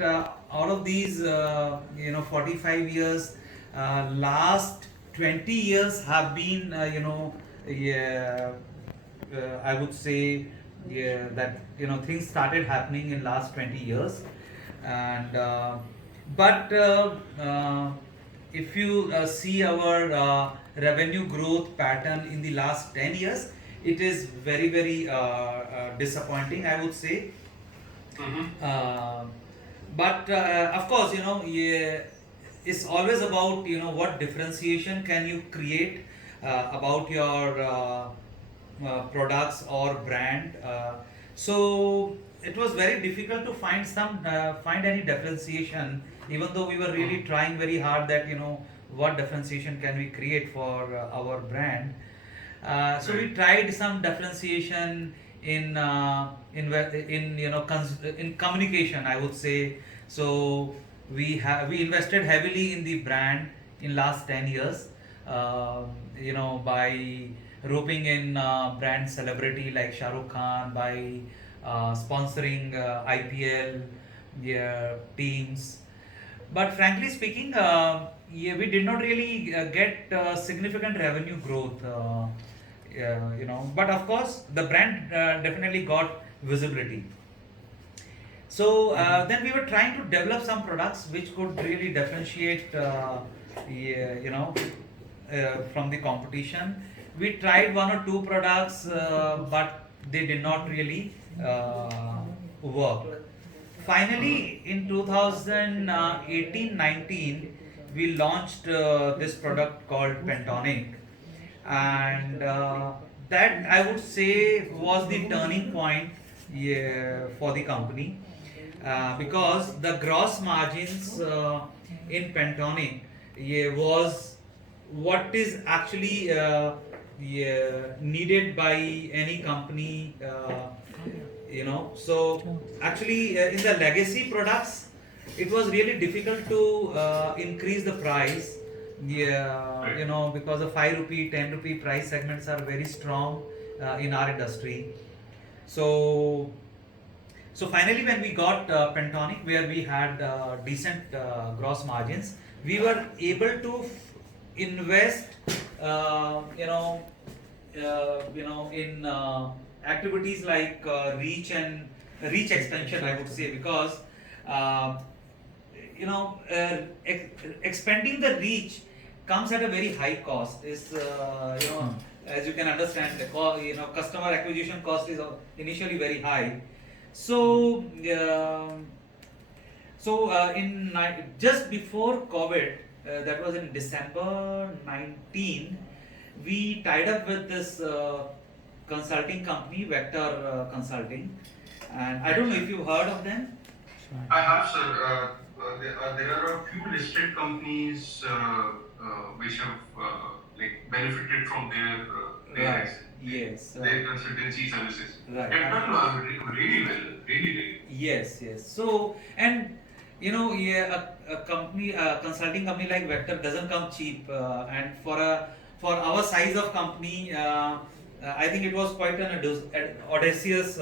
Out of these 45 years, last 20 years have been yeah, I would say, yeah, that things started happening in last 20 years. And but if you see our revenue growth pattern in the last 10 years, it is very disappointing, I would say. Uh, but of course, yeah, it's always about what differentiation can you create about your products or brand. So it was very difficult to find any differentiation, even though we were really trying very hard that what differentiation can we create for our brand. So we tried some differentiation in in communication, I would say. So we invested heavily in the brand in last 10 years, by roping in brand celebrity like Shah Rukh Khan, by sponsoring IPL, yeah, teams. But frankly speaking, yeah, we did not really get significant revenue growth. But of course, the brand definitely got visibility. So then we were trying to develop some products which could really differentiate, yeah, from the competition. We tried one or two products, but they did not really work. Finally, in 2018-19, we launched this product called Pentonic, and that I would say was the turning point, yeah, for the company, because the gross margins in Pentonic, yeah, was what is actually yeah, needed by any company. So actually, in the legacy products, it was really difficult to increase the price. Yeah, because the 5 rupee, 10 rupee price segments are very strong in our industry. So so finally, when we got Pentonic, where we had decent gross margins, we were able to invest, uh, you know, in activities like reach expansion, I would say, because uh, expanding the reach comes at a very high cost. Is as you can understand, customer acquisition cost is initially very high. So, just before COVID, that was in December 19, we tied up with this consulting company, Vector Consulting, and I don't know if you've heard of them. I have, sir. There are a few listed companies which have benefited from their Right. access, Yes. their Right. consultancy services. Right. They've done really well, really. Yes, yes. So, and yeah, a company, a consulting company like Vector doesn't come cheap, and for our size of company, I think it was quite an audacious,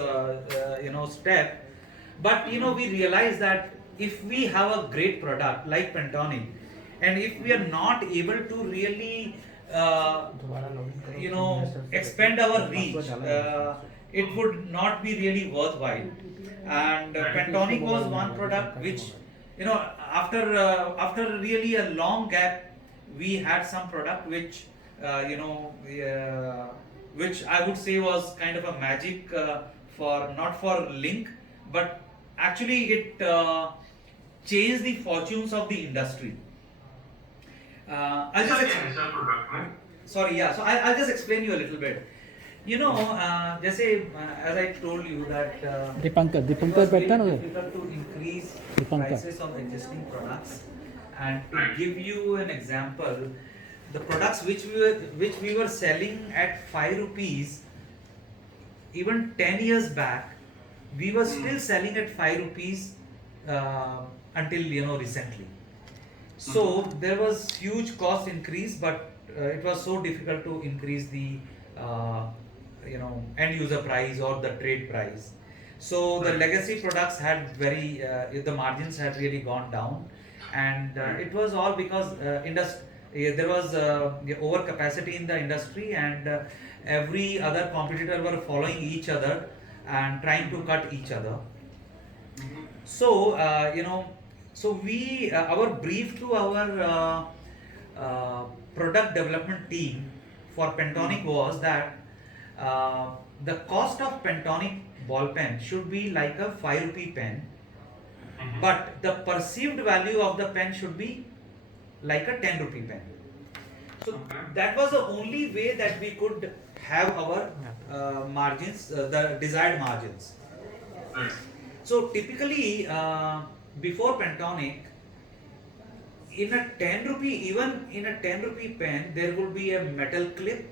step. But we realize that if we have a great product like Pentonic, and if we are not able to really, uh, expand our reach, it would not be really worthwhile. And Pentonic was one product which, after really a long gap, we had some product which, which I would say was kind of a magic, for not for Link, but actually it changed the fortunes of the industry. I'll It's just a ex- cancer product, right? Sorry, yeah. So I'll just explain you a little bit. जैसे as I told you that Dipankar it Dipankar was really बैठता ना उधर difficult to increase Dipankar prices of existing products. And to give you an example, the products which we were selling at 5 rupees even 10 years back, we were still selling at 5 rupees until recently. So there was huge cost increase, but it was so difficult to increase the end user price or the trade price. So the Right. legacy products had the margins had really gone down, and Right. it was all because there was overcapacity in the industry, and every other competitor were following each other and trying to cut each other. Mm-hmm. So so our brief to our product development team for Pentonic was that uh, the cost of Pentonic ball pen should be like a 5 rupee pen, Mm-hmm. but the perceived value of the pen should be like a 10 rupee pen. So Okay. that was the only way that we could have our margins, the desired margins. Right. So typically, before Pentonic, in a 10 rupee, even in a 10 rupee pen, there would be a metal clip,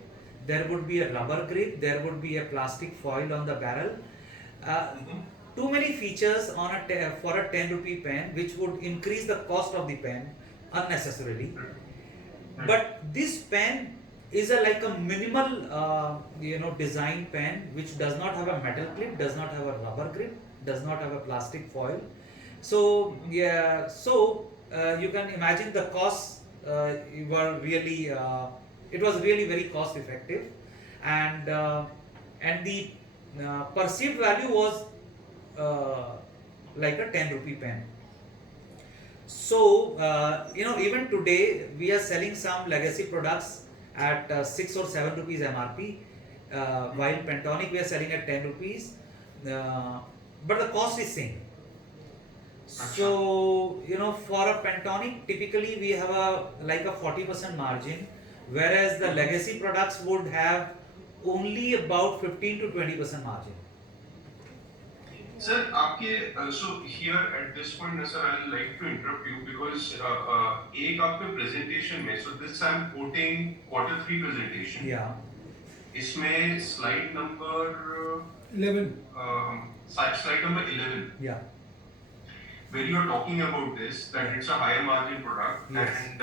there would be a rubber grip, there would be a plastic foil on the barrel. Uh, Mm-hmm. Too many features on for a 10 rupee pen, which would increase the cost of the pen unnecessarily. Right. Right. But this pen is a like a minimal design pen which does not have a metal clip, does not have a rubber grip, does not have a plastic foil. So yeah, so you can imagine the costs were really it was really very cost effective, and the perceived value was uh, like a 10 rupee pen. So, even today we are selling some legacy products at 6 or 7 rupees MRP, while Pentonic we are selling at 10 rupees, but the cost is same. So, for a Pentonic, typically we have a 40% margin, whereas the legacy products would have only about 15 to 20% margin. Sir, so here at this point, sir, I'll like to interrupt you because एक आपके presentation में, so this I'm quoting Q3 presentation. Yeah. इसमें slide number 11. slide number 11, Yeah. where you are talking about this, that it's a higher margin product, Yes. and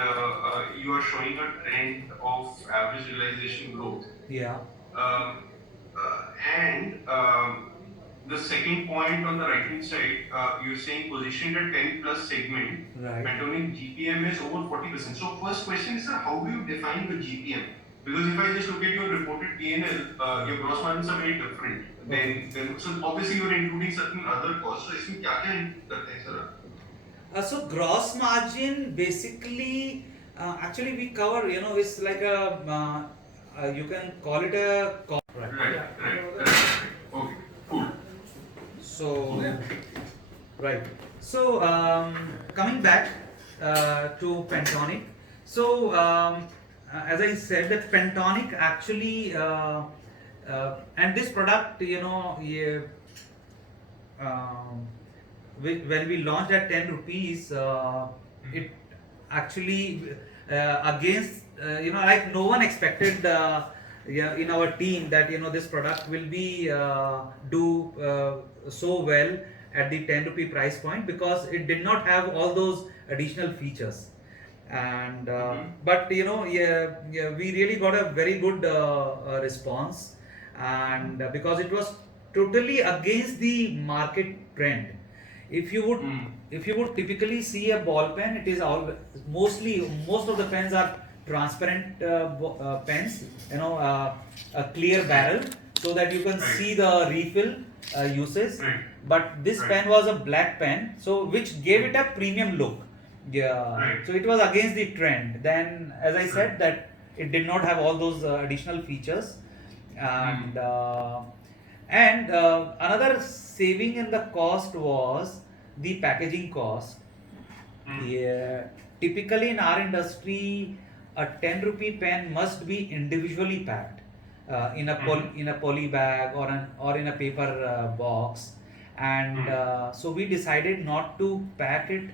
you are showing a trend of average realization growth. Yeah. Um, and the second point on the right hand side, you're saying positioned at 10 plus segment, Right. Pentonic GPM is over 40%. So first question is, sir, how do you define the GPM? Because if I just look at your reported P&L, your gross margins are very different. Then so obviously you're including certain other costs. So इसमें क्या include करते हैं, sir? So gross margin basically, actually we cover, it's like you can call it a cost. Right. Okay, cool. So, right. So, coming back to Pentonic. So, as I said, that Pentonic actually, and this product, yeah, when we launched at 10 rupees, it actually against like no one expected in our team that this product will be do so well at the 10 rupee price point, because it did not have all those additional features. And but yeah, we really got a very good response, and because it was totally against the market trend. If you would typically see a ball pen, it is all most of the pens are transparent pens, a clear barrel, so that you can see the refill uses. Right. But this Right. pen was a black pen, so which gave it a premium look. Yeah. Right. So it was against the trend. Then, as I said, that it did not have all those additional features, and another saving in the cost was the packaging cost. Yeah. Typically in our industry, a 10 rupee pen must be individually packed in a poly bag or in a paper box, and so we decided not to pack it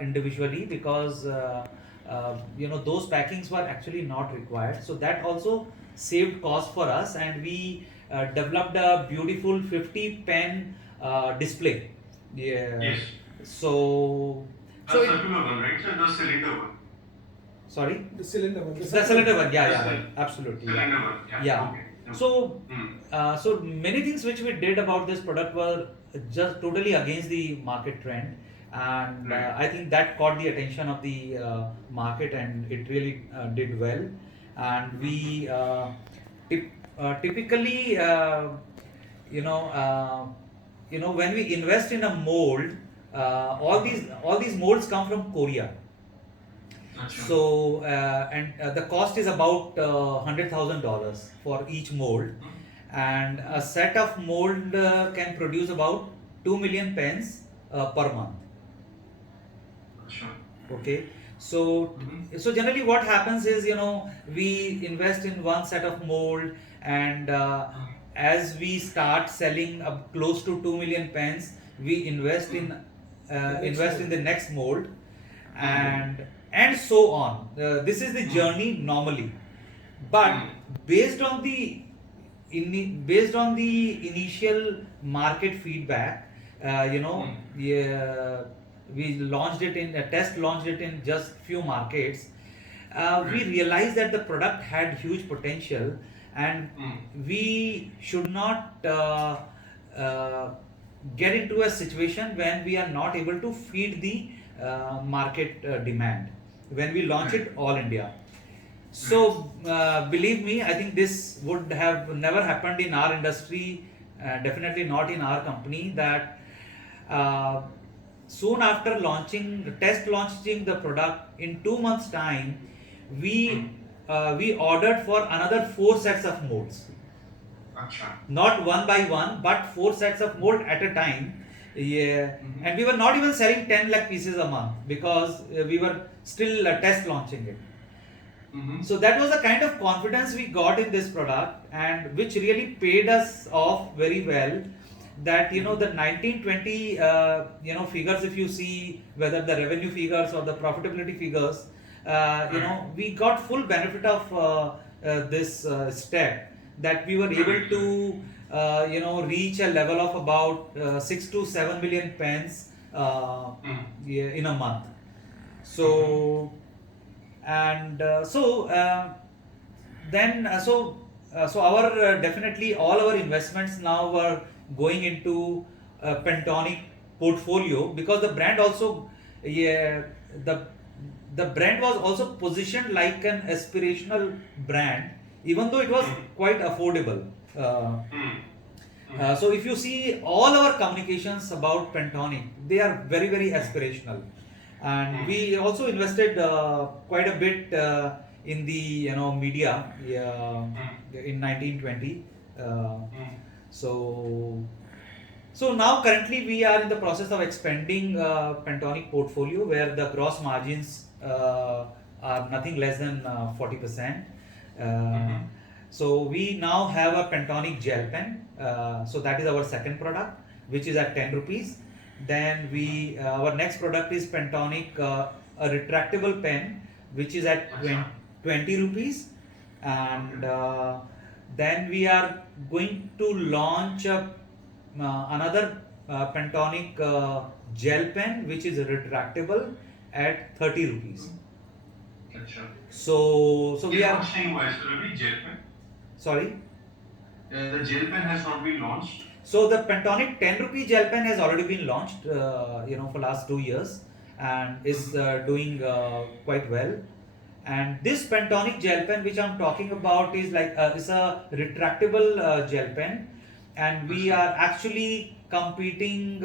individually, because those packings were actually not required. So that also saved cost for us, and we developed a beautiful 50 pen display. Yeah. Yes. So The so it, circular one, right? So the cylinder one. sorry. The cylinder one. The cylinder one, yeah, Yes, right. sir. Absolutely. Cylinder Yeah. one. Yeah. Yeah. Okay. So, so many things which we did about this product were just totally against the market trend, and Right. I think that caught the attention of the market, and it really did well. And we typically, you know when we invest in a mold, all these molds come from Korea. Acha. So and the cost is about $100,000 for each mold, and a set of mold can produce about 2 million pens per month. Acha. Okay, so generally what happens is, we invest in one set of mold, and as we start selling up close to 2 million pens, we invest in the next mold, and so on. This is the journey normally, but based on the based on the initial market feedback, yeah, we launched it in a test launched it in just few markets. We realized that the product had huge potential, and we should not uh, get into a situation when we are not able to feed the market demand when we launch it all India. So believe me, I think this would have never happened in our industry, definitely not in our company. That uh, soon after launching the product, in 2 months' time, we ordered for another 4 sets of molds, Acha. not one by one, but 4 sets of mold at a time. Yeah, and we were not even selling 10 lakh pieces a month because we were still test launching it. So that was the kind of confidence we got in this product, and which really paid us off very well. That the 1920 figures, if you see whether the revenue figures or the profitability figures, we got full benefit of this step, that we were able to reach a level of about 6 to 7 million pens yeah, in a month. So and then so our definitely all our investments now are going into Pentonic portfolio, because the brand also, yeah, the the brand was also positioned like an aspirational brand, even though it was quite affordable. So if you see all our communications about Pentonic, they are very very aspirational, and we also invested quite a bit in the media, yeah, in 1920. Uh, so now currently we are in the process of expanding Pentonic portfolio, where the gross margins are nothing less than 40%. Uh, so we now have a Pentonic gel pen. So that is our second product, which is at 10 rupees. Then our next product is Pentonic, a retractable pen, which is at 20 rupees. And then we are going to launch another Pentonic gel pen, which is retractable, at 30 rupees. Acha. So we It's are not saying why, sir. Ravi, gel pen. sorry. The gel pen has not been launched. So the Pentonic 10 rupee gel pen has already been launched, for last 2 years, and is doing quite well. And this Pentonic gel pen, which I'm talking about, is a retractable gel pen, and we are actually competing,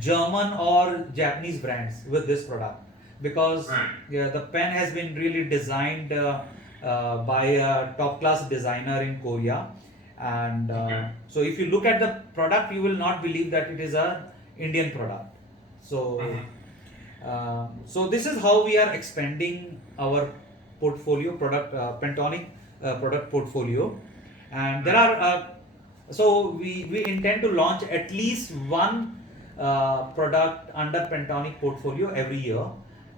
German or Japanese brands with this product, because yeah, the pen has been really designed by a top class designer in Korea, and so if you look at the product, you will not believe that it is a Indian product. So so this is how we are expanding our portfolio product, Pentonic product portfolio, and there are so we intend to launch at least one product under Pentonic portfolio every year,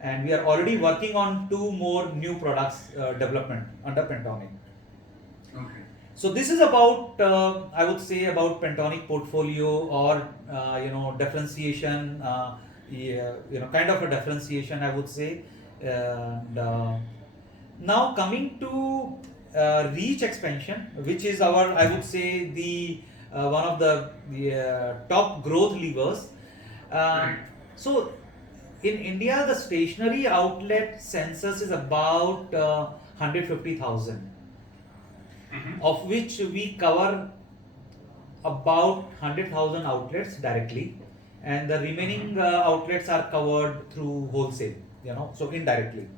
and we are already working on 2 more new products development under Pentonic. Okay. So this is about, I would say, about Pentonic portfolio, or differentiation, yeah, kind of a differentiation, I would say. And now coming to reach expansion, which is our, I would say, the one of the top growth levers. Right. So in India, the stationery outlet census is about 150,000, Mm-hmm. of which we cover about 100,000 outlets directly, and the remaining Mm-hmm. outlets are covered through wholesale, so indirectly.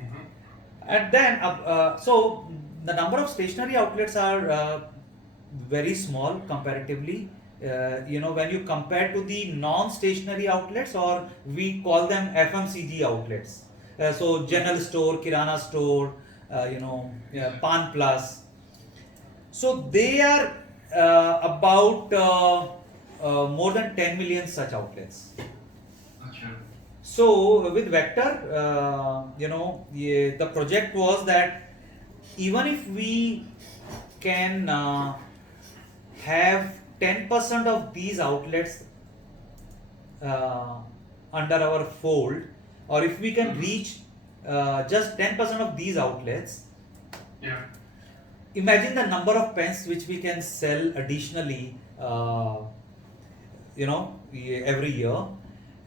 Mm-hmm. And then, so the number of stationary outlets are very small comparatively. When you compare to the non-stationary outlets, or we call them FMCG outlets. So general Mm-hmm. store, kirana store, Yes, sir. Pan Plus. So they are about more than 10 million such outlets. Acha. So with Vector, the project was that even if we can have 10% of these outlets uh, under our fold, or if we can Mm-hmm. reach just 10% of these outlets, Yeah. imagine the number of pens which we can sell additionally, every year.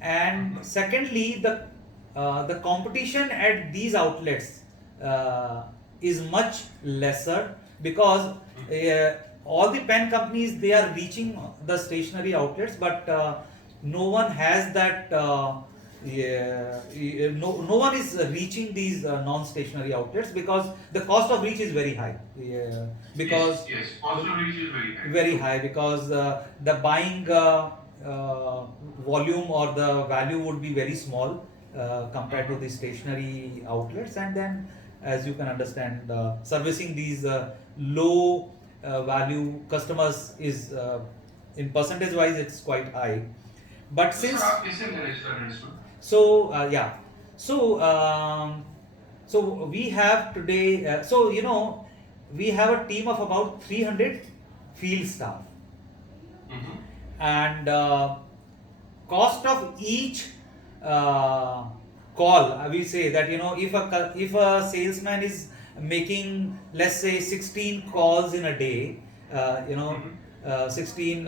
And Mm-hmm. secondly, the competition at these outlets uh, is much lesser, because all the pen companies, they are reaching the stationary outlets, but no one has that. No one is reaching these non-stationary outlets, because the cost of reach is very high. Yes, Because yes. Cost of reach is very high. very True. high, because the buying uh, volume or the value would be very small compared to Mm-hmm. the stationary outlets. And then, as you can understand, servicing these low value customers is, in percentage wise, it's quite high. But तो sir since आप कैसे manage कर रहे हैं इसमें? so yeah, so so we have today, we have a team of about 300 field staff, Mm-hmm. and cost of each uh, call, I will say that, if a salesman is making, let's say, 16 calls in a day, uh, you know 16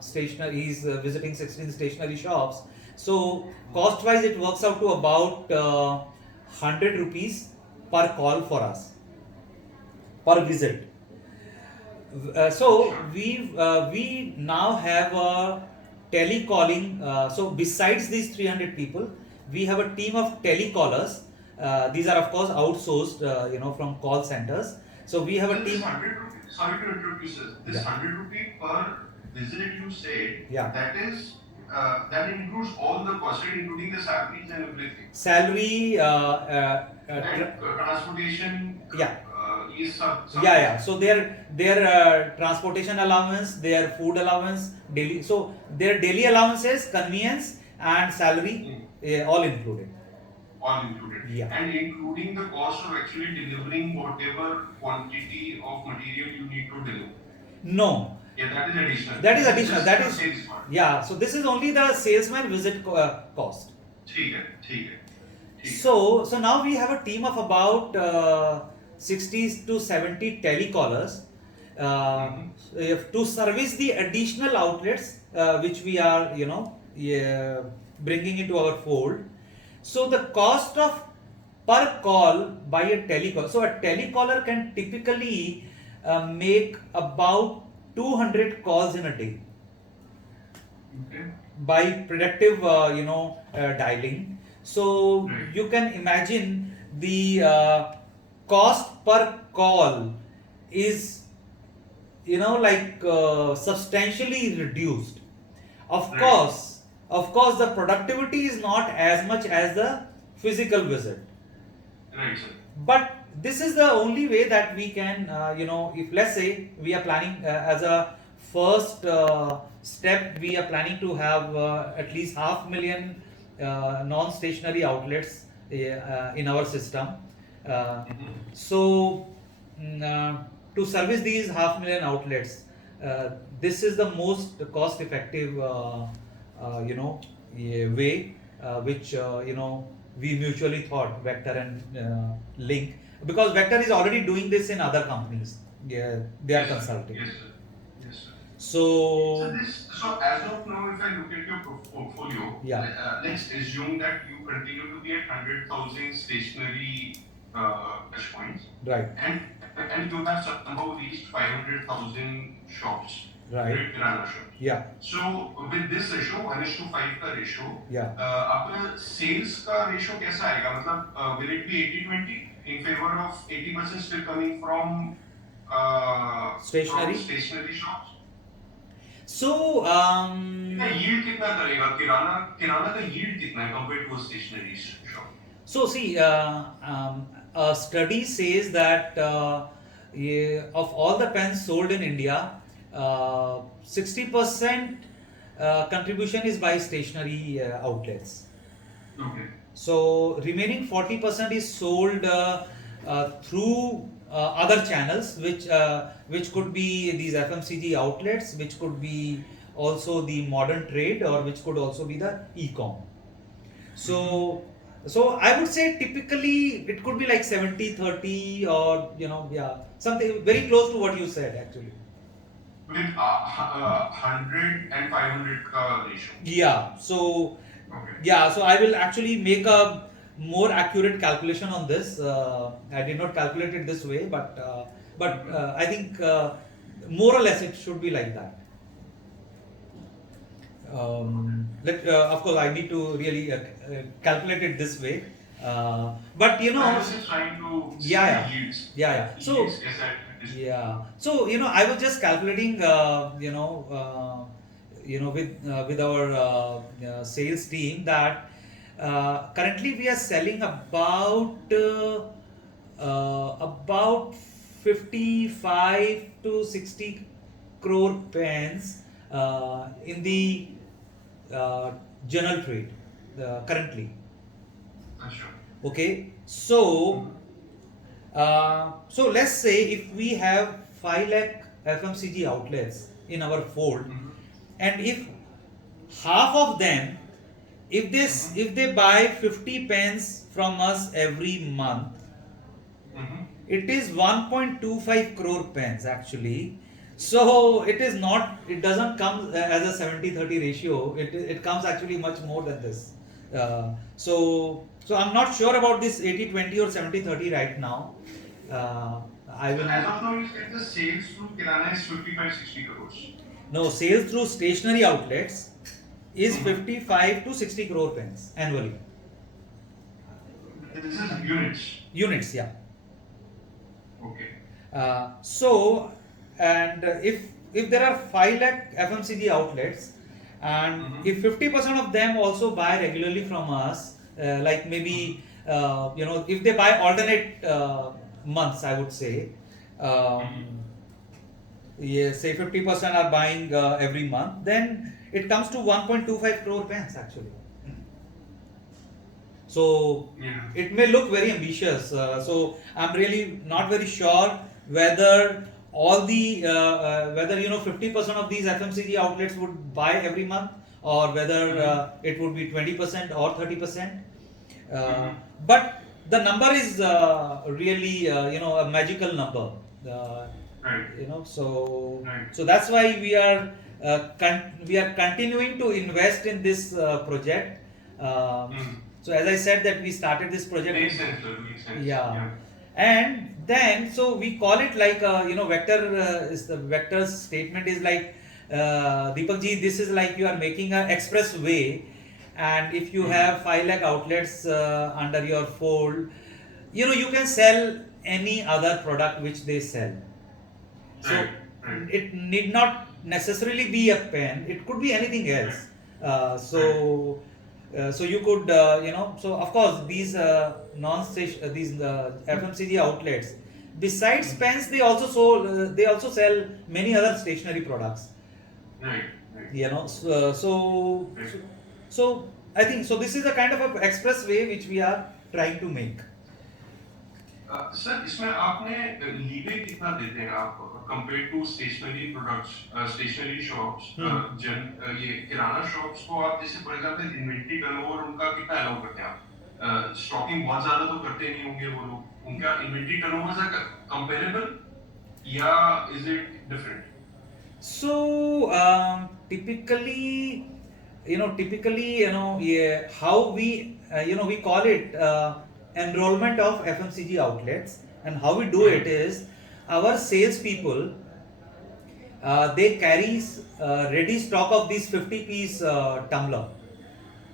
stationary, he's visiting 16 stationary shops. So cost wise, it works out to about 100 rupees per call for us, per visit. So अच्छा. we now have a telecalling. So besides these 300 people, we have a team of telecallers. These are of course outsourced, from call centers. So we have a So this team. 100 rupee, sorry to interrupt you, sir. This Yeah, 100 rupee per visit you said, yeah. that is, that includes all the costs, right? Including the salaries and everything. Salary, And transportation yeah, is yeah, something. yeah. So their transportation allowance, their food allowance, daily. So their daily allowances, convenience, and salary, Mm. all included. All included. Yeah. And including the cost of actually delivering whatever quantity of material you need to deliver. No, Yeah, that is additional. that is This is additional. just That the is, sales part. yeah. So this is only the salesman visit cost. ठीक है, ठीक है, ठीक है. So now we have a team of about 60 to 70 telecallers Mm-hmm. to service the additional outlets which we are, bringing into our fold. So the cost of per call by a telecall. So a telecaller can typically make about 200 calls in a day Okay. by predictive, dialing. So Right. you can imagine the cost per call is, substantially reduced. Of Right. course, of course, the productivity is not as much as the physical visit, Right, sir. but this is the only way that we can, if, let's say, we are planning, as a first step, we are planning to have at least 500,000 non-stationary outlets in our system. Mm-hmm. So to service these 500,000 outlets, this is the most cost effective, way, which, we mutually thought, Vector and Link, because Vector is already doing this in other companies. Yeah, they are Yes, sir. consulting. Yes, sir. Yes, sir. So So this, so as of now, if I look at your portfolio, yeah, let's assume that you continue to be at 100,000 stationary touch points, right, and and you have somehow reached 500,000 shops, right, right, kirana shops. yeah, So with this ratio, 1:5 का ratio, yeah. आपका sales का ratio कैसा आएगा? मतलब will it be 80-20 in favor of 80% still coming from Stationery. stationary shops? So इसका yield कितना करेगा? किराना किराना का yield कितना है compared to a stationery shop? So see, a study says that yeah, of all the pens sold in India, 60% contribution is by stationery outlets. Okay. So remaining 40% is sold through other channels, which could be these FMCG outlets, which could be also the modern trade, or which could also be the e-com. So so I would say typically it could be like 70-30, or yeah, something very close to what you said actually. With 100 and 500 का ratio. Yeah. So Okay. yeah, so I will actually make a more accurate calculation on this. I did not calculate it this way, but I think more or less it should be like that. Of course, I need to really calculate it this way. But I was just trying to see yeah, the yields. yeah, yeah. Yields So कैसा है? yeah, so I was just calculating, with our sales team that currently we are selling about 55 to 60 crore pens in the uh, general trade currently. अच्छा. Okay, so let's say if we have 5 lakh FMCG outlets in our fold, Mhm. and if half of them, if they buy 50 pens from us every month, Mhm. it is 1.25 crore pens actually. So it doesn't come as a 70-30 ratio. It comes actually much more than this. So I'm not sure about this 80-20 or 70-30 right now. I So will. as of now, you said the sales through kirana is 55-60 crores. No, sales through stationary outlets is Mhm. 55 to 60 crore pens annually. This is units. Units, yeah. Okay. So, and if there are 5 lakh FMCG outlets, and Mhm. if 50% of them also buy regularly from us, like maybe if they buy alternate months, I would say, um, yeah, say 50% are buying every month, then it comes to 1.25 crore pens actually. So Yeah. it may look very ambitious. So I'm really not very sure whether all the whether 50% of these FMCG outlets would buy every month, or whether Mhm. it would be 20% or 30%. Uh, Mhm. but the number is really a magical number. Uh, Right. Right. so that's why we are continuing to invest in this project. Mm. So as I said that we started this project Makes sense, sir. Makes sense. yeah, Yeah. and then so we call it like vector is the vector statement is like Deepak ji, this is like you are making a expressway, and if you Mm. have 5 lakh outlets under your fold, you can sell any other product which they sell. Right. So Right. it need not necessarily be a pen. It could be anything Right. else. Right. So you could so of course these non-station these FMCG outlets, besides Mhm. pens, they also sell many other stationery products. Right. Right. So Right. so I think so. This is a kind of a expressway which we are trying to make. Sir इसमें आपने लीवे कितना देते हैं आप compare to stationery products stationery shops Hmm. ये किराना shops को आप जैसे फॉर एग्जांपल इन्वेंट्री टर्नओवर उनका कितना अलाउ करते हैं आप स्टॉकिंग बहुत ज्यादा तो करते नहीं होंगे वो लोग उनका इन्वेंट्री टर्नओवर से कंपेरेबल या is it different So typically, yeah, how we call it enrollment of FMCG outlets, and how we do it is our salespeople they carry ready stock of these 50 piece tumbler,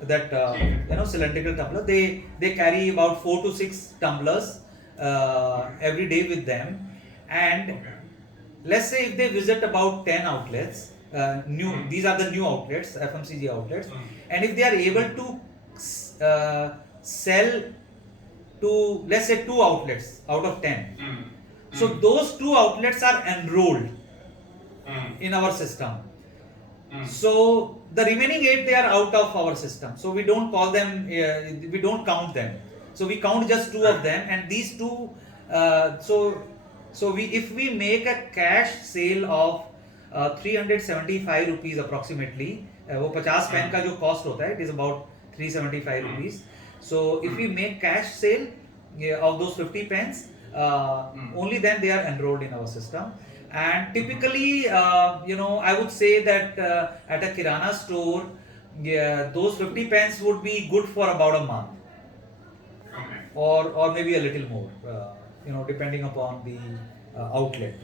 that ठीक है. cylindrical tumbler. They carry about 4 to 6 tumblers every day with them, and Okay. let's say if they visit about 10 outlets, new Hmm. these are the new outlets, FMCG outlets, Hmm. and if they are able to sell to, let's say, 2 outlets out of 10, Hmm. so Hmm. those 2 outlets are enrolled Hmm. in our system. Hmm. So the remaining 8, they are out of our system. So we don't call them, we don't count them. So we count just 2 of Right. them, and these 2. So we, if we make a cash sale of 375 rupees approximately, वो 50 pen Hmm. का जो cost होता है, it is about 375 Hmm. rupees. So if we Hmm. make cash sale, of those 50 pens, Hmm. only then they are enrolled in our system. And Hmm. typically, I would say that at a kirana store, yeah, those 50 pens would be good for about a month, Okay. or maybe a little more, depending upon the outlet.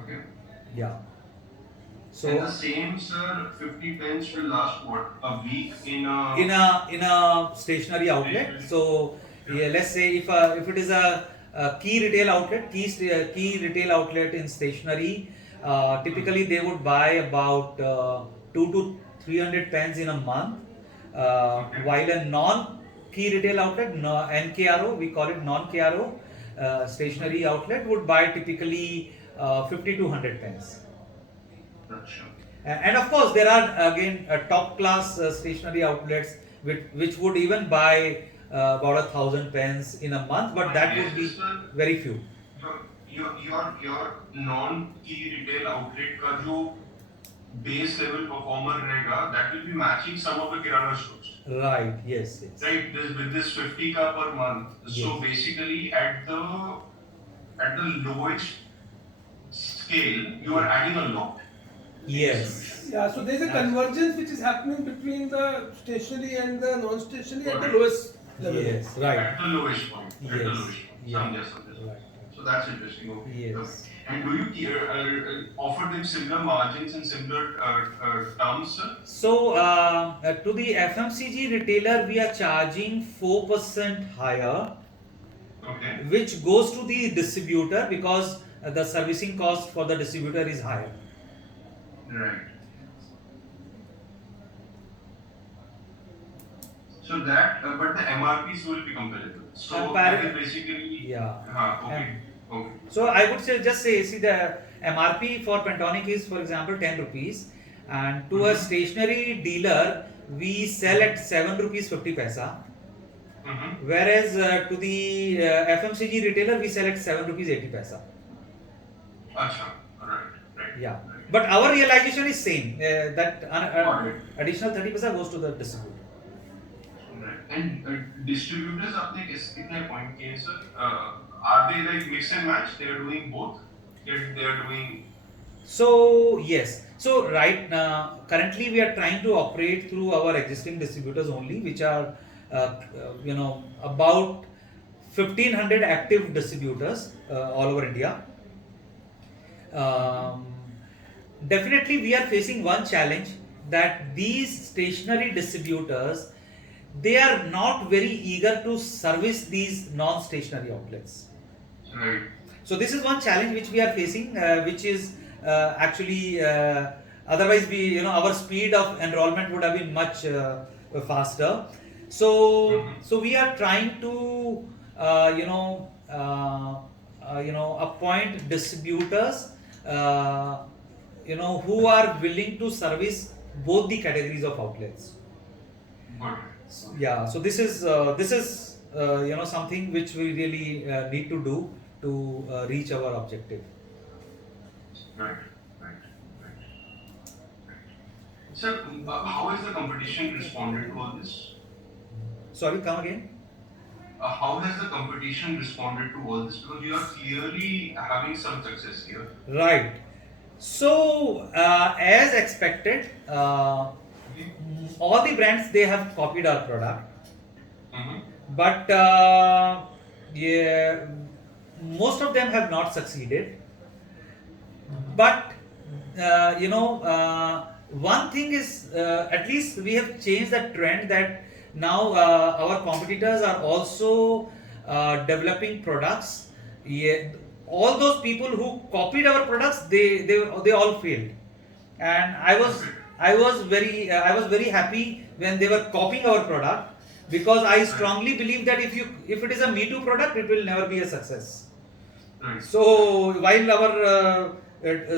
Okay. Yeah. And the So same, sir, 50 pence will last what? A week in a in a stationary outlet. stationery? So Yeah. yeah, let's say if it is a key retail outlet, key retail outlet in stationery, Hmm. typically they would buy about 2 to 300 pens in a month, Okay. while a non key retail outlet, no, NKRO, we call it non KRO, Hmm. stationary outlet, would buy typically 50 to 100 pens. That's sure. And of course, there are again top class stationery outlets which would even buy about 1,000 pens in a month, but My that guess would is, be sir, very few. your non-key retail outlet का जो base level performer रहेगा, that will be matching some of the kirana stores. Right, yes, yes, Right, with this 50 ka per month. yes, So basically, at the lowest scale, you are yes, adding a lot in your solution. yes. Yeah, so there's a Abs- convergence which is happening between the stationary and the non-stationary at the Correct. lowest level. yes, right, At the lowest point. At the yes, lowest point. yeah, Samjha. right, So that's interesting. Okay. Okay. yes. And do you offer them similar margins and similar terms, sir? So to the FMCG retailer, we are charging 4% higher, Okay. which goes to the distributor, because the servicing cost for the distributor is higher. Right. So that, but the MRPs will be comparable. So that is basically, Yeah. okay. Okay. So I would say, just say, see, the MRP for Pentonic is, for example, 10 rupees, and to a Mm-hmm. stationary dealer we sell at 7 rupees 50 paisa, Mm-hmm. whereas to the FMCG retailer we sell at 7 rupees 80 paisa. Acha. Right. Right. Yeah, Right. but our realization is same. That Got it. additional 30 paisa goes to the distributor. Right. And distributors अपने कितने point किए sir? Are they like mix and match? They are doing both. They are doing. So yes, so right now currently we are trying to operate through our existing distributors only, which are about 1,500 active distributors all over India. Mm-hmm. Um, Definitely we are facing one challenge, that these stationary distributors, they are not very eager to service these non-stationary outlets. Right. So this is one challenge which we are facing, which is actually otherwise our speed of enrollment would have been much faster. Mm-hmm. So we are trying to appoint distributors who are willing to service both the categories of outlets. Good. Yeah, so this is something which we really need to do to reach our objective. Right. Right. Right. Right. Sir, how has the competition responded to all this? Sorry, come again. How has the competition responded to all this? Because you are clearly having some success here. Right. So, as expected, all the brands they have copied our product, Mm-hmm. but yeah, most of them have not succeeded. But one thing is, at least we have changed the trend that now our competitors are also developing products. Yeah, all those people who copied our products, they all failed, and Okay. I was very happy when they were copying our product, because I Right. strongly believe that if it is a Me Too product, it will never be a success. Right. So while our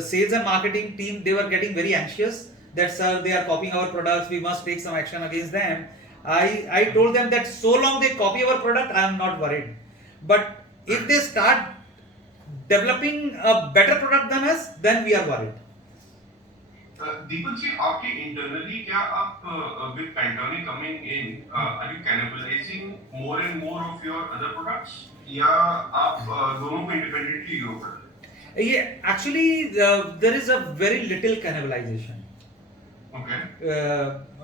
sales and marketing team, they were getting very anxious that, sir, they are copying our products, we must take some action against them. I told them that so long they copy our product, I am not worried. But if Right. they start developing a better product than us, then we are worried. Deepak ji, आपके internally क्या आप with Pantone coming in, are you cannibalizing more and more of your other products, या आप दोनों को independently grow कर रहे हैं? Yeah, actually, there is a very little cannibalization. Okay.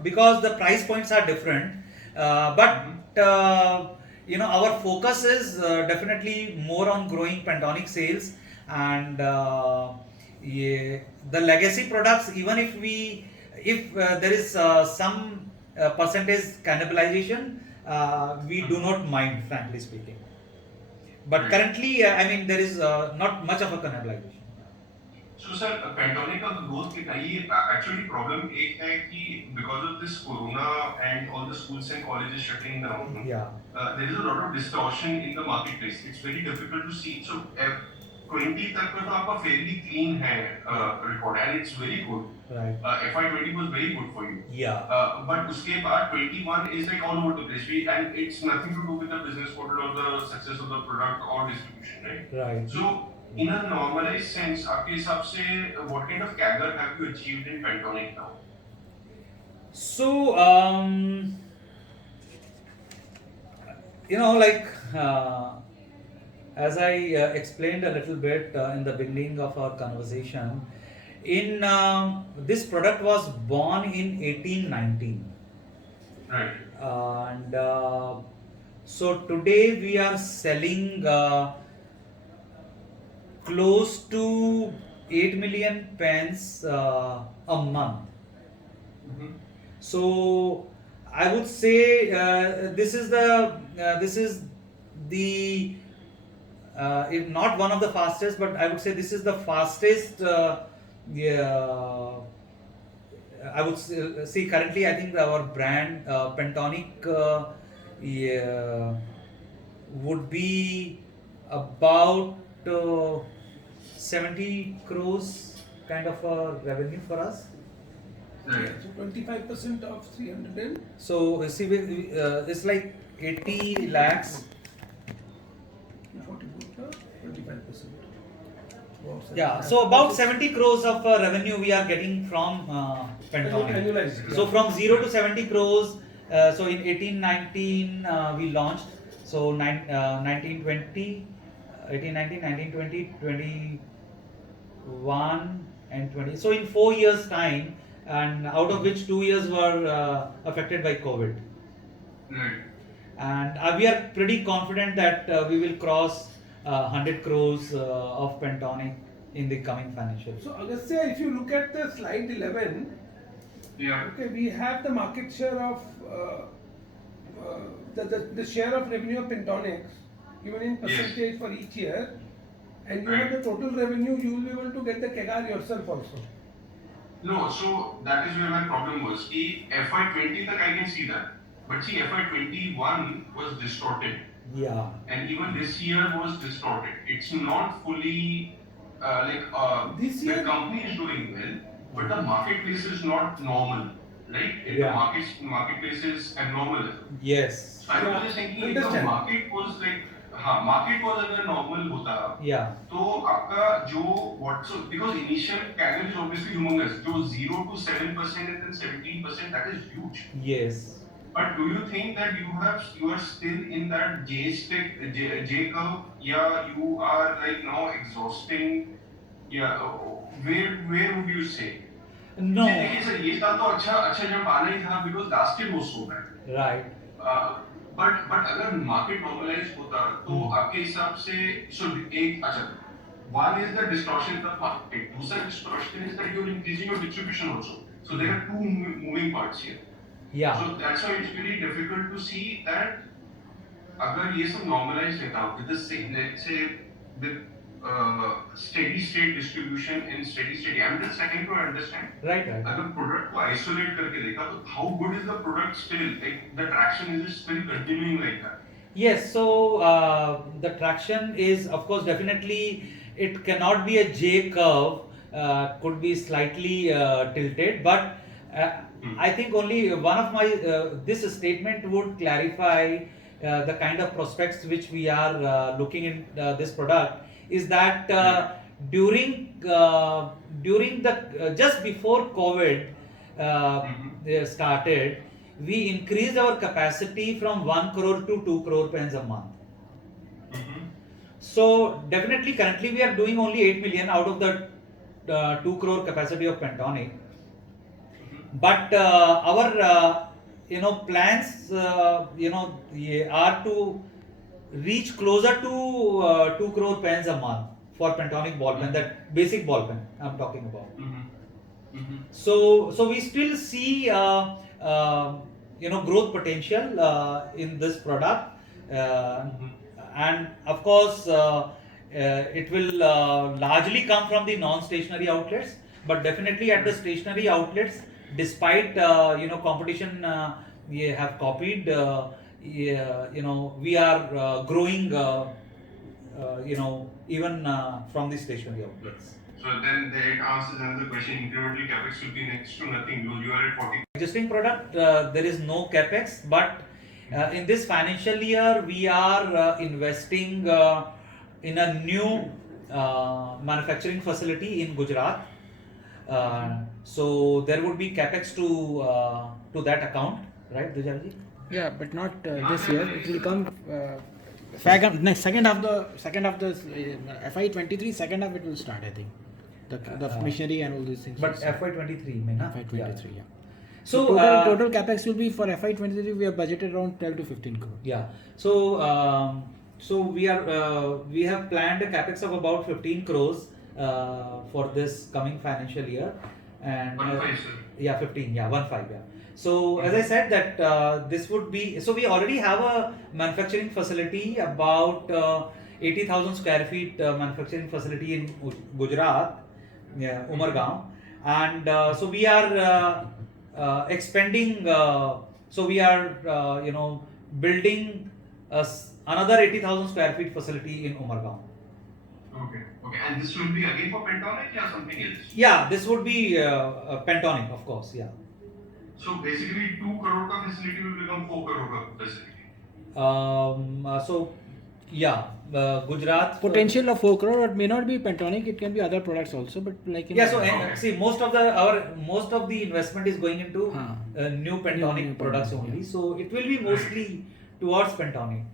Because the price points are different. But Mm-hmm. our focus is definitely more on growing Pantonic sales, and yeah, the legacy products. Even if there is some percentage cannibalization, we do not mind, frankly speaking. But Right. currently, I mean, there is not much of a cannibalization. So sir, Pantone का growth कितना ये actually problem एक है कि because of this corona and all the schools and colleges shutting down, Yeah, there is a lot of distortion in the marketplace. It's very difficult to see. So 20 तक का तो आपका fairly clean है record, and it's very good. right. FY20 was very good for you. Yeah, But उसके बाद 21 is like all over the place, and it's nothing to do with the business model or the success of the product or distribution, right? right. So in a normalized sense, आपके हिसाब से what kind of CAGR have you achieved in Pantone now? So, like as I explained a little bit in the beginning of our conversation, in this product was born in 1819, Right. and so today we are selling close to 8 million pens a month. Mm-hmm. So I would say this is the if not one of the fastest, but I would say this is the fastest. Yeah, I would see currently. I think our brand Pentonic yeah, would be about 70 crores kind of a revenue for us. Right. So 25% of 300 and So see, it's like 80 lakhs. 25%. Yeah, so about 70 crores of revenue we are getting from Pentonic. Annualized. So from 0 to 70 crores. So in 1819 we launched. So 1920, 1819, 1920, 21 and 20. So in 4 years time, and out of which 2 years were affected by COVID. Right. And we are pretty confident that we will cross 100 crores of Pentonic in the coming financial year. So Agastya, if you look at the slide 11, Yeah. okay, we have the market share of the share of revenue of Pentonics given in percentage for each year, and you have the total revenue. You will be able to get the CAGR yourself also. No, so that is where my problem was. FY20 तक I can see that, but see FY21 was distorted. Yeah. And even this year was distorted. It's not fully This the year- company is doing well, but the marketplace is not normal, right? In Yeah. the marketplace is abnormal. Yes. So I was just thinking if the Understand. market was like, market was अगर normal होता, Yeah. तो आपका जो what so because initial CAGR is obviously humongous, जो 0 to 7% and then 17%, that is huge. Yes. But do you think that you are still in that J curve? Yeah, you are like now exhausting. Yeah, where would you say? No. जी देखिए sir ये साल तो अच्छा जब आना ही था because last year was so bad. Right. But अगर market normalise होता तो आपके हिसाब से सो एक अच्छा one is the distortion in the market. दूसरा distortion is that you're increasing your distribution also. So there are two moving parts here. Yeah. So that's why it's very difficult to see that अगर ये सब normalized रहता with the same let's say with steady state distribution in steady state. I'm just trying to understand. Right. अगर product को isolate करके देखा तो how good is the product still? Like the traction is it still continuing like that? Yes, so the traction is, of course, definitely it cannot be a J curve, could be slightly tilted, but I think only one of my, this statement would clarify the kind of prospects which we are looking in this product is that during the, just before COVID started, we increased our capacity from 1 crore to 2 crore pens a month. So definitely currently we are doing only 8 million out of the 2 crore capacity of Pentonic. But our plans are to reach closer to 2 crore pens a month for Pentonic ball pen, that basic ball pen I'm talking about. So we still see growth potential in this product, and of course it will largely come from the non-stationary outlets, but definitely at the stationary outlets, despite competition we have copied, we are growing even from the stationary outlets. So then that answers another question. Incrementally, capex will be next to nothing. You are at 40. Existing product, there is no capex, but in this financial year we are investing in a new manufacturing facility in Gujarat. So there would be capex to that account, right, Dujalji? Yeah, but not this year. It will come second half the FY23 second half it will start, I think. The machinery and all these things. But FY23 may not. FY23, yeah. So total capex will be for FY23. We have budgeted around 12 to 15 crore. Yeah. So we have planned a capex of about 15 crores for this coming financial year, and 1.5, sir. yeah, 15, yeah, 1.5, yeah. So as I said that this would be, so we already have a manufacturing facility about 80,000 square feet manufacturing facility in Gujarat, yeah, Umargaon, and so we are expanding. So we are building another 80,000 square feet facility in Umargaon. Okay. And this will be again for Pentonic or something else? Yeah, this would be Pentonic, of course. Yeah. So basically, 2 crore ka facility will become 4 crore ka facility. So yeah, Gujarat Potential of 4 crore. It may not be Pentonic. It can be other products also. But like yeah. So see, most of the investment is going into new Pentonic new products Pentonic, only. yeah. So it will be mostly towards Pentonic.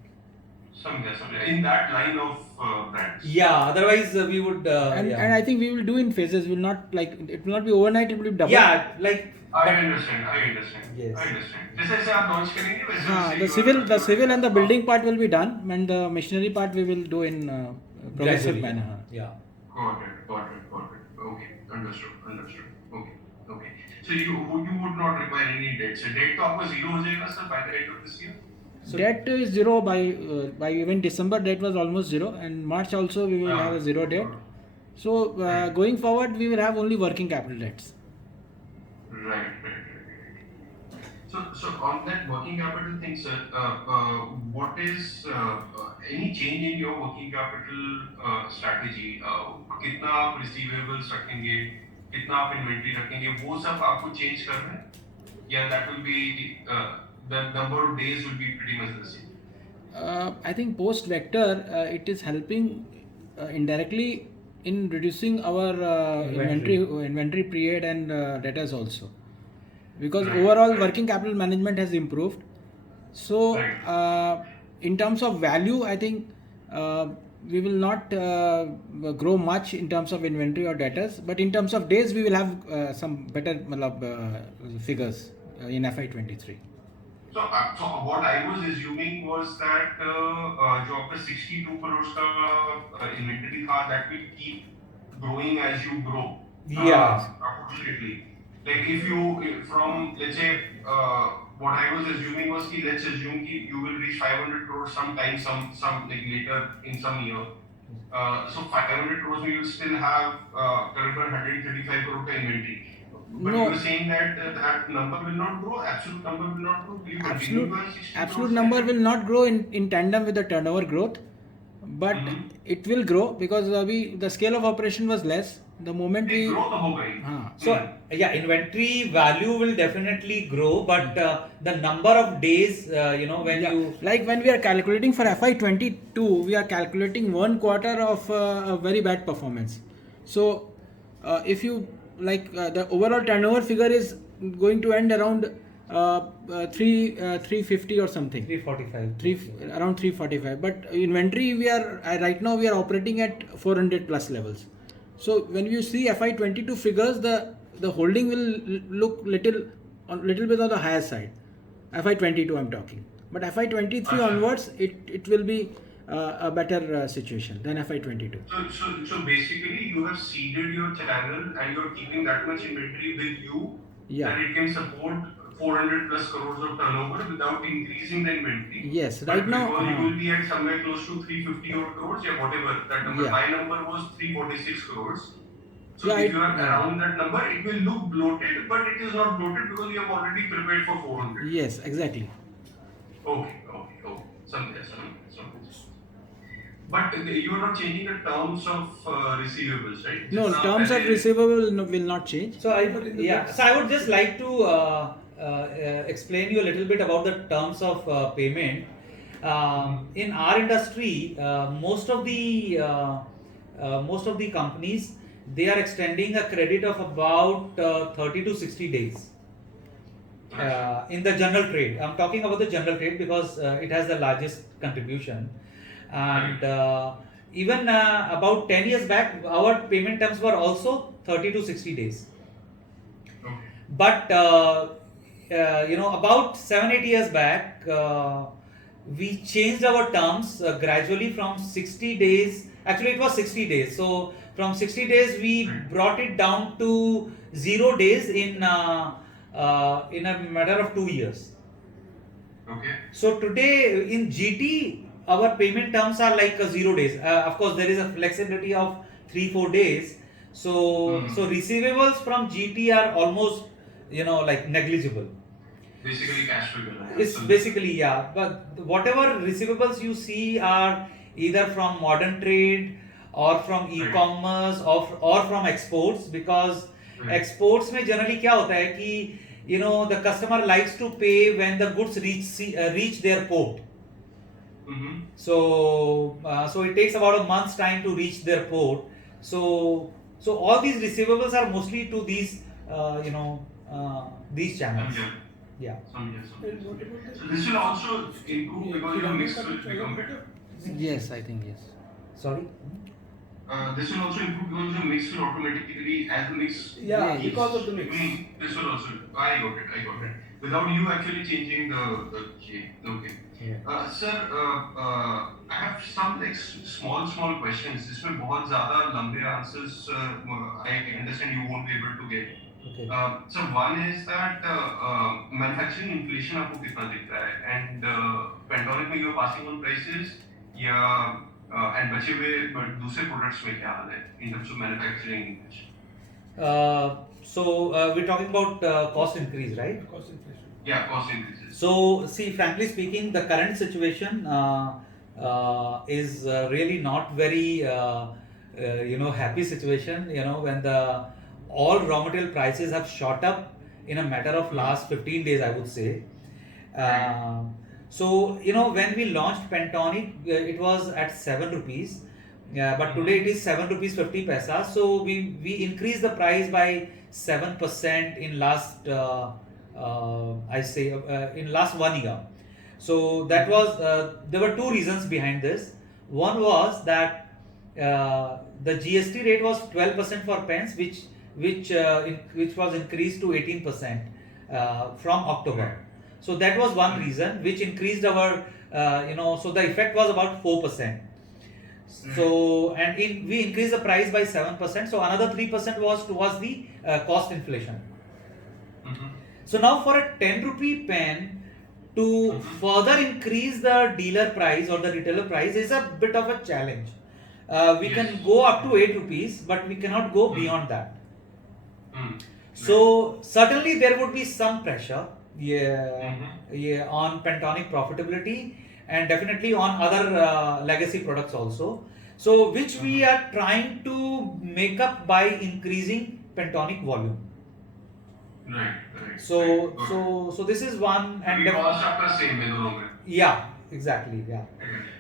Somewhere in that line of brands. Yeah. Otherwise, we would. and I think we will do in phases. Will not like it will not be overnight. It will be double. Yeah, like. I understand. Yes. I understand. जैसे आप launch करेंगे वैसे The civil and the building part will be done, and the machinery part we will do in progressive Gradually, manner. Yeah. Got it. Okay, understood. Okay. So you would not require any debt. So debt तो आपको zero हो जाएगा sir by the end of this year. So debt is zero by even December. Debt was almost zero, and March also we will have a zero debt. So going forward, we will have only working capital debts. Right. So on that working capital thing, sir, what is any change in your working capital strategy? कितना आप receivables रखेंगे, कितना आप inventory रखेंगे, वो सब आपको change करना है? Yeah, that will be the number of days will be pretty much the same. I think post vector it is helping indirectly in reducing our inventory period and debtors also, because overall working capital management has improved. So in terms of value, I think we will not grow much in terms of inventory or debtors, but in terms of days we will have some better figures in FY23. So what I was assuming was that जो आपका 62 crores का inventory था, that will keep growing as you grow. Yeah. Unfortunately, like if you from let's say what I was assuming was कि let's assume कि you will reach 500 crores sometime some like later in some year. So 500 crores you will still have current 135 crore का inventory. But No. you are saying that that number will not grow, absolute number will not grow. Will you continue to have 60 Absolute crores number like will not grow in tandem with the turnover growth, but it will grow because the scale of operation was less. The moment that? we Grow तो होगा ही. हाँ, So yeah, inventory value will definitely grow, but the number of days, when yeah, you like when we are calculating for FY22, we are calculating 1 quarter of a very bad performance. So if you the overall turnover figure is going to end around 350 or something. 345. Around 345, but inventory we are right now we are operating at 400 plus levels. So when you see FY22 figures, the holding will look little bit on the higher side. FY22 I'm talking, but FY23 onwards it will be a better situation than FY22. So basically you have seeded your channel and you are keeping that much inventory with you Yeah. that it can support 400 plus crores of turnover without increasing the inventory. Yes, But right now, because you will be at somewhere close to 350 odd crores, yeah, whatever that number. Yeah. My number was 346 crores. So Yeah, if you are around that number, it will look bloated, but it is not bloated because you have already prepared for 400. Yes, exactly. Okay. Something. But you are not changing the terms of receivables, right? No, Just terms of पहले- receivable will not change. So I would just like to explain you a little bit about the terms of payment. In our industry, most of the companies, they are extending a credit of about 30 to 60 days. In the general trade, I'm talking about the general trade because it has the largest contribution, and even about 10 years back, our payment terms were also 30 to 60 days. Okay. But about 7-8 years back, we changed our terms gradually from 60 days. Actually, it was 60 days. So from 60 days, we brought it down to 0 days in a matter of 2 years. Okay. So today in GT, our payment terms are like 0 days. Of course, there is a flexibility of 3-4 days. So receivables from GT are almost like negligible. Basically cash figure. It's basically, yeah, but whatever receivables you see are either from modern trade or from e-commerce or from exports, because exports में generally क्या होता है कि the customer likes to pay when the goods reach their port. So it takes about a month's time to reach their port. So all these receivables are mostly to these these channels. Yeah. So this will also improve because your mix will become better. Yes, I think yes. Sorry. This will also improve because your mix will automatically, as the mix. Yeah, Yes. because of the mix. This will also. I got it. Without you actually changing the K. Okay. Yeah. Sir, I have some like small questions. इसमें बहुत ज़्यादा लंबे answers. I understand you won't be able to get. Okay. So one is that manufacturing inflation आपको कितना दिखता है, and Pantonic में you're passing on prices या and बचे हुए दूसरे products में क्या हाल है in terms of manufacturing inflation? So we're talking about cost increase, right? Cost inflation. Yeah, cost increases. So see, frankly speaking, the current situation is really not very happy situation. When all raw material prices have shot up in a matter of last 15 days, I would say. So when we launched Pantonic, it was at 7 rupees. But today it is 7 rupees 50 paisa. So we increased the price by 7% in last in last 1 year. So that was there were two reasons behind this. One was that the GST rate was 12% for pens, which was increased to 18% from October. So that was one reason which increased our so the effect was about 4%. So and we increased the price by 7%. So another 3% was towards the cost inflation. So now for a 10 rupee pen to further increase the dealer price or the retailer price is a bit of a challenge. We can go up to 8 rupees, but we cannot go beyond that. So certainly there would be some pressure, on Pentonic profitability and definitely on other legacy products also. So which we are trying to make up by increasing Pentonic volume. Right. So this is one, and the cost आपका same है दोनों में. yeah, exactly, yeah.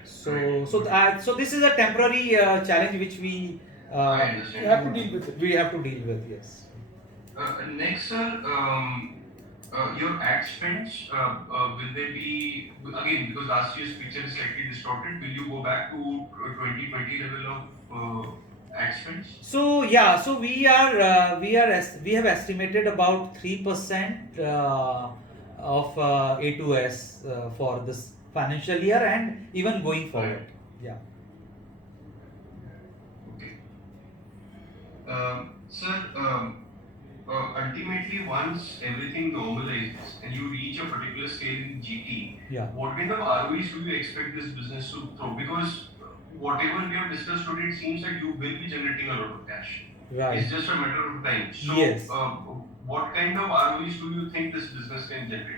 So this is a temporary challenge which we I understand. You have to deal with it. we have to deal with, yes. Next, sir, your ad spends, will they be, again, because last year's picture is slightly distorted, will you go back to 2020 level of ad spends? So yeah, so we have estimated about 3% of A2S for this financial year and even going forward. Yeah. Okay. Sir, ultimately, once everything normalizes and you reach a particular scale in GT, what kind of ROEs do you expect this business to throw? Because whatever we have discussed today, it seems that you will be generating a lot of cash. Right. It's just a matter of time. So, yes. What kind of ROEs do you think this business can generate?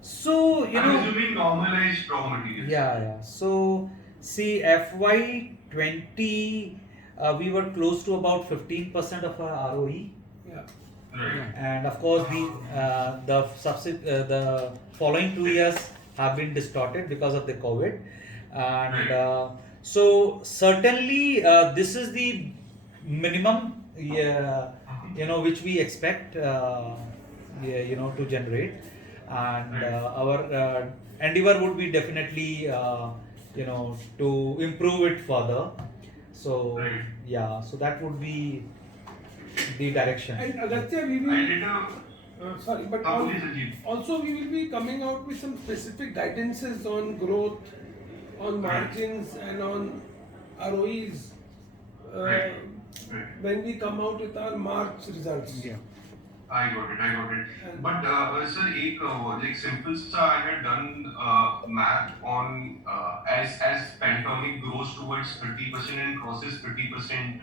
So I'm assuming normalized raw materials. Yeah. So see, FY20, we were close to about 15% of our ROE. Yeah. Right. And of course, the following 2 years have been distorted because of the COVID. And so certainly this is the minimum, which we expect, to generate. And our endeavor would be definitely, to improve it further. So so that would be the direction. And Agastya, we will. Sorry, but also we will be coming out with some specific guidances on growth, on margins, and on ROEs when we come out with our March results. Yeah. I got it. But sir, like simple सा I had done math on as Pantonic grows towards 30% and crosses 30%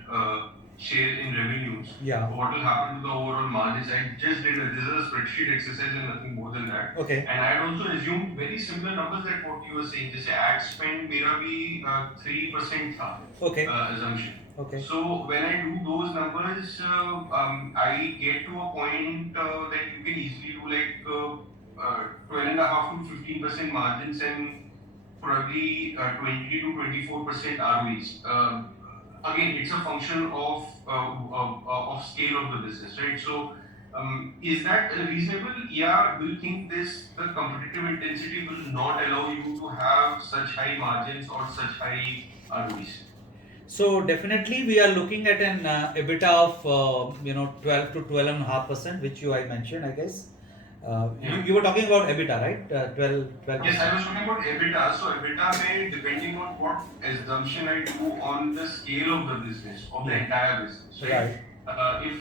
share in revenues. Yeah. What will happen to the overall margins? I just did this is a spreadsheet exercise and nothing more than that. Okay. And I had also assumed very similar numbers that what you were saying. जैसे ad spend मेरा भी 3% था. Okay. Assumption. Okay. So when I do those numbers, I get to a point that you can easily do like 12.5 to 15% margins and probably 20 to 24% ROEs. Again, it's a function of scale of the business, right? So is that reasonable? Yeah. Do you think the competitive intensity will not allow you to have such high margins or such high ROEs? So definitely we are looking at an EBITDA of 12 to 12.5%, which I mentioned, I guess. You were talking about EBITDA, right? 12. Yes, I was talking about EBITDA. So EBITDA may, depending on what assumption I do on the scale of the business, of the entire business, right?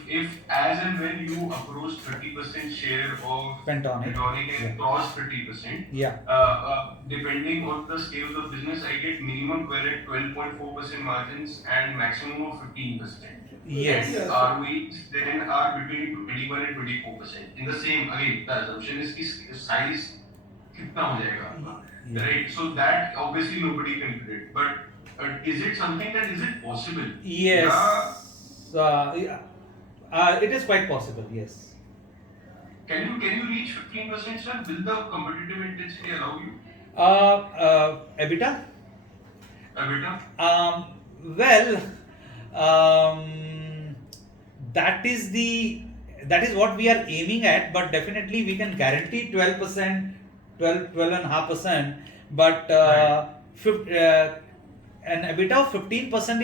If as and when you approach 30% share of Pentonic and cross 30%, depending on the scale of the business, I get minimum 12.4% margins and maximum of 15%. Yes. And ROEs then are between 21 and 24%. In the same, again, the assumption is कि size कितना हो जाएगा, right? So that obviously nobody can predict. But is it something that is it possible? Yes. It is quite possible. Yes. Can you reach 15%, sir? Will the competitive intensity allow you? EBITDA? EBITDA? Well, that is what we are aiming at, but definitely we can guarantee 12%, 12.5%, but an EBITDA of 15%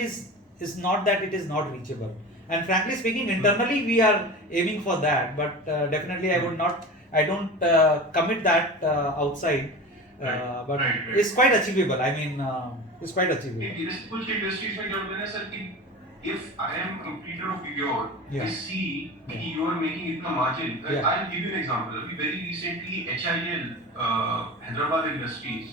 is not that it is not reachable. And frankly speaking, internally we are aiming for that, but definitely I don't commit that outside. But it's quite achievable. I mean, it's quite achievable. कुछ industries में क्या होता है ना sir कि if I am completer of your, I see that you are making इतना margin. I'll give you an example. अभी very recently HIL, Hyderabad Industries,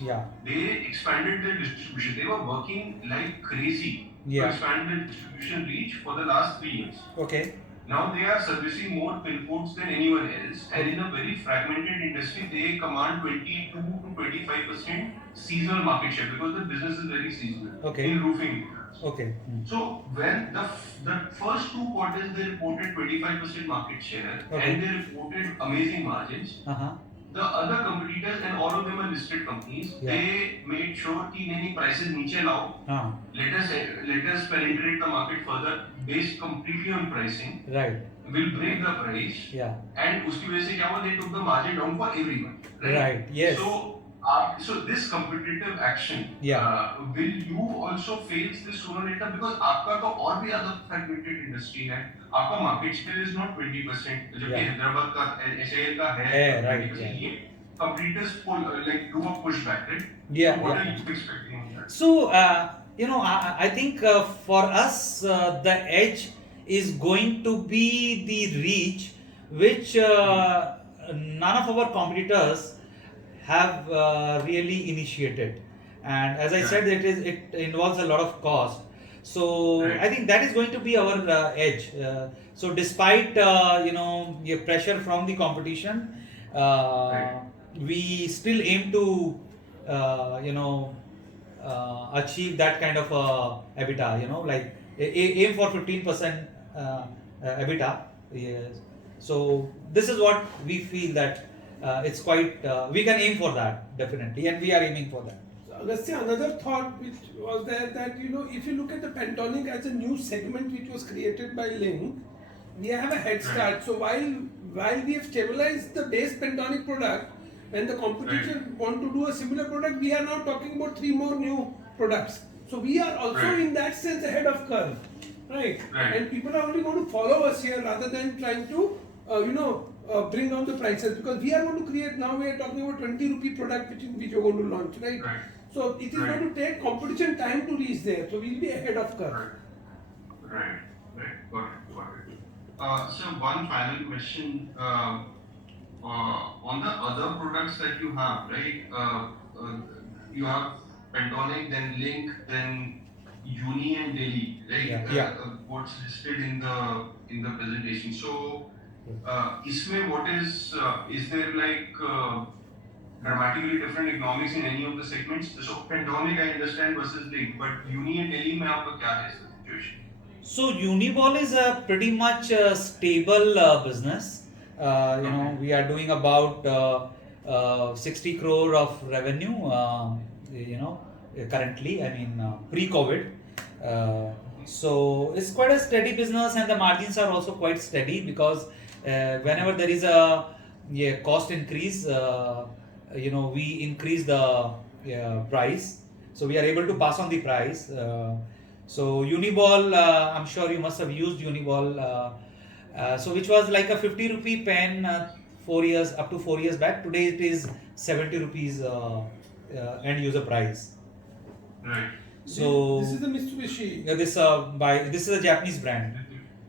they expanded their distribution. They were working like crazy to expand their distribution reach for the last 3 years. Okay. Now they are servicing more pin codes than anyone else, and in a very fragmented industry, they command 22 to 25% seasonal market share because the business is very seasonal in roofing. Okay. So when the first 2 quarters they reported 25% market share and they reported amazing margins. The other competitors, and all of them are listed companies, they made sure कि नहीं prices नीचे लाओ. Let us penetrate the market further based completely on pricing. Right. We'll break the price. And उसकी वजह से क्या हुआ? They took the margin down for everyone. Right. Yes. So this competitive action, will you also face this sooner or later? Because आपका तो और भी ज़्यादा fragmented industry है. आपका market share is not 20%. जबकि हैदराबाद का HIL का है 20%. ये competitors do a pushback, right? Yeah. So what are you expecting on that? So I think for us the edge is going to be the reach, which none of our competitors have really initiated, and as I said, it involves a lot of cost. So I think that is going to be our edge. So despite pressure from the competition, we still aim to achieve that kind of EBITDA. Like aim for 15% EBITDA. Yes. So this is what we feel that it's quite. We can aim for that definitely, and we are aiming for that. So let's say another thought which was there that if you look at the Pentonic as a new segment which was created by Link, we have a head start. So while we have stabilized the base Pentonic product, when the competition want to do a similar product, we are now talking about 3 more new products. So we are also in that sense ahead of curve, right? And people are only going to follow us here rather than trying to bring down the prices, because we are going to create, now we are talking about 20 rupee product which we are going to launch, right? So it is going to take competition time to reach there. So we'll be ahead of curve. Right. Got it. So one final question. On the other products that you have, right? You have Pentonic, then Link, then Uni and Delhi, right? What's listed in the presentation. So, isme what is there like dramatically different economics in any of the segments? So Pentonic I understand versus Link, but Uni and Delhi mein aapka kya hai the situation? So Uniball is a pretty much stable business. We are doing about 60 crore of revenue, currently, I mean, pre-COVID. So it's quite a steady business, and the margins are also quite steady because whenever there is a cost increase, we increase the price. So we are able to pass on the price. So Uniball, I'm sure you must have used Uniball. So which was like a 50 rupee pen up to 4 years back. Today it is 70 rupees end user price. Right. So this is the Mitsubishi. Yeah, this is a Japanese brand.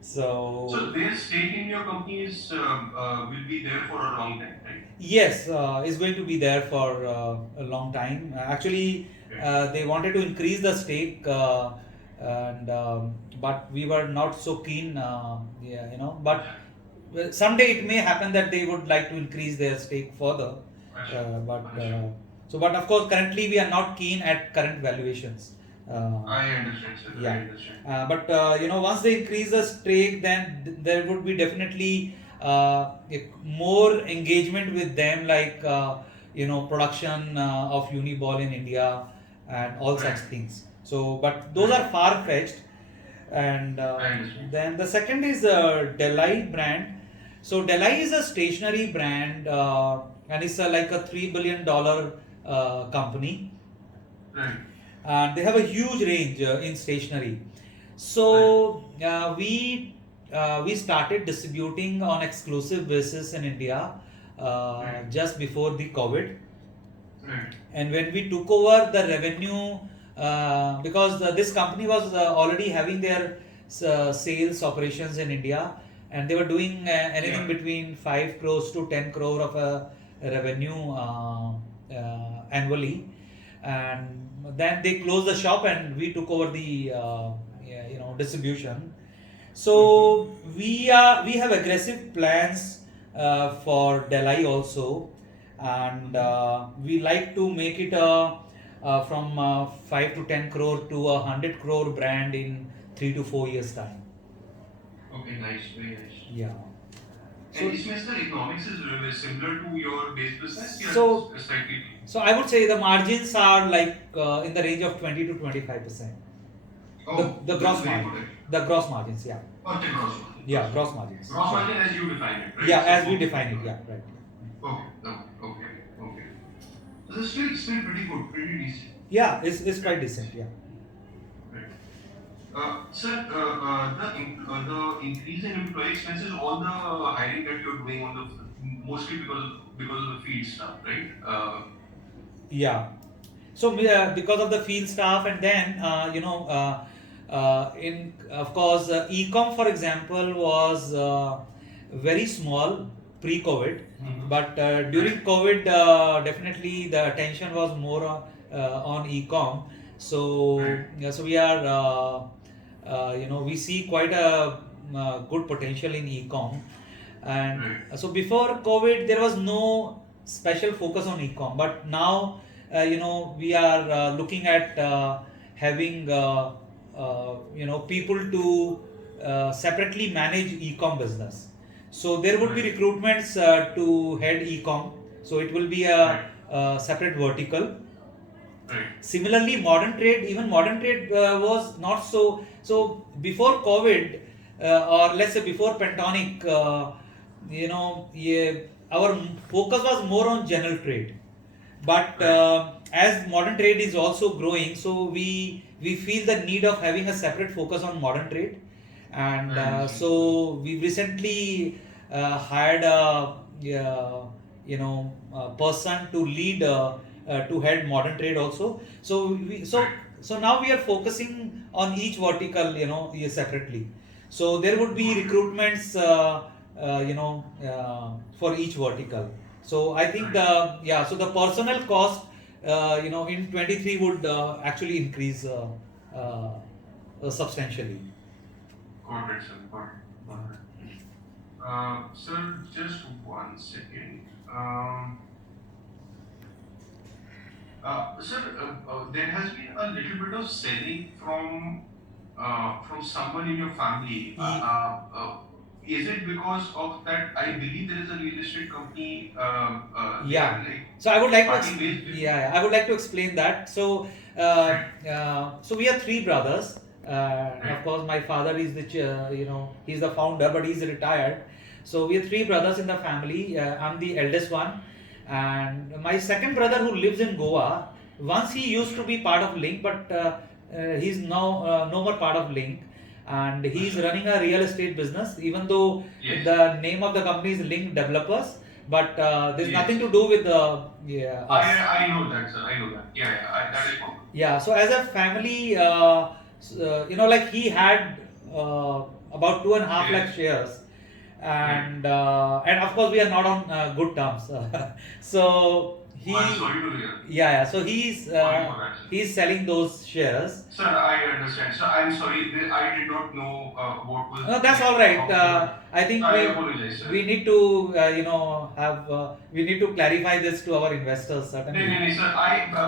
So their stake in your company will be there for a long time, right? Yes, it's going to be there for a long time. Actually, they wanted to increase the stake, but we were not so keen. But someday it may happen that they would like to increase their stake further. But of course, currently we are not keen at current valuations. I understand, sir. Yeah. I understand. But once they increase the stake, then there would be definitely more engagement with them, like production of Uniball in India and all such things. So, but those are far fetched. And then the second is Delhi brand. So Delhi is a stationery brand, and it's like a $3 billion company. Right. and they have a huge range in stationery. Right. So we started distributing on exclusive basis in India Right. just before the COVID. Right. And when we took over the revenue, because this company was already having their sales operations in India, and they were doing anything Yeah. between 5 crores to 10 crore of revenue annually. And then they closed the shop and we took over the yeah, distribution. Mm-hmm. So we have aggressive plans for Delhi also, and Mm-hmm. we like to make it from 5 to 10 crore to 100 crore brand in 3 to 4 years time. Okay, nice, very nice. Yeah. And So इसमें sir economics is similar to your base business, yeah, so slightly. so I would say the margins are like in the range of 20 to 25%. The Oh, the that's gross very margin, good. the gross margins, yeah. Oh, the gross margin. Yeah, gross margins. Gross Yeah. margin as you define it, right? Yeah, So, as we okay, define it, okay, yeah, right. okay, okay, okay. So this is still pretty good, pretty decent. Yeah, it's quite decent, yeah. Right. Sir, the increase in employee expenses, all the hiring that you're doing on the mostly because of the field stuff, right? Yeah. So because of the field staff, and then in of course e-com, for example, was very small pre-COVID, Mm-hmm. but during Right. COVID definitely the attention was more on e-com. So Right. yeah, so we are we see quite a good potential in e-com. And Right. so before COVID there was no special focus on e-com, but now we are looking at having people to separately manage e-com business. So there would be Right. recruitments to head e-com, so it will be Right. a separate vertical. Right. Similarly, even modern trade was not so. So before COVID, or let's say before Pentonic, yeah, our focus was more on general trade. But Right. as modern trade is also growing, so we feel the need of having a separate focus on modern trade, and I understand. so we recently hired a person to lead to head modern trade also. Right. So now we are focusing on each vertical, separately. So there would be Got it. recruitments, for each vertical. So I think Right. so the personnel cost, in 23 would actually increase substantially. Got it, sir. Got it. Got it. Sir, just one second. Sir, there has been a little bit of selling from someone in your family. Is it because of that? I believe there is a real estate company. They are Yeah. like So I would like to party based. I would like to explain that. So Right. so we are three brothers. Right. Of course, my father is he's the founder, but he's retired. So we are three brothers in the family. I'm the eldest one, and my second brother who lives in Goa. Once he used to be part of Link, but he's now no more part of Link, and he's running a real estate business. Even though Yes. the name of the company is Link Developers, but there's Yes. nothing to do with us. I know that, sir. I know that. Yeah, yeah. That is common. Yeah, so as a family, like he had about 2.5 lakh Yes. shares, Right. and of course we are not on good terms. So Oh, I'm sorry to hear. yeah, so Sorry for that, sir. he's selling those shares. Sir, I understand. Sir, I'm sorry. I did not know what was. No, that's all right. how- I think I apologize, sir. we need to have we need to clarify this to our investors नहीं certainly. नहीं नहीं sir